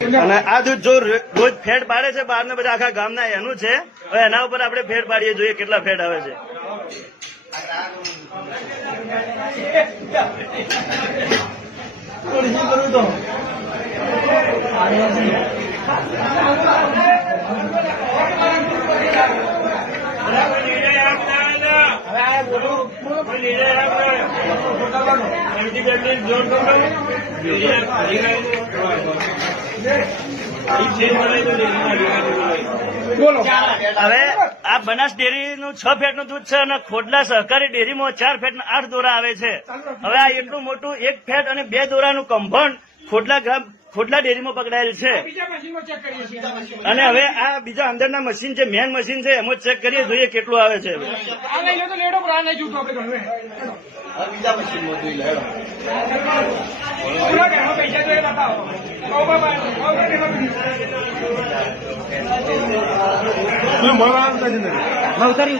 અને આ દૂધ જો રોજ ફેટ પાડે છે બહાર ને બધા આખા ગામના એનું છે. હવે એના ઉપર આપણે ફેટ પાડીએ, જોઈએ કેટલા ફેટ આવે છે. હવે આ બનાસ ડેરીનું 6 ફેટનું દૂધ છે અને ખોડલા સહકારી ડેરીમાં 4 ફેટના 8 દોરા આવે છે. હવે આ એટલું મોટું 1 ફેટ અને 2 દોરાનું કમ્પાઉન્ડ ખોડલા ડેરીમાં પકડાયેલ છે. અને હવે આ બીજા અંદરના મશીન છે, મેન મશીન છે, એમાં ચેક કરીએ, જોઈએ કેટલું આવે છે. ઉતારી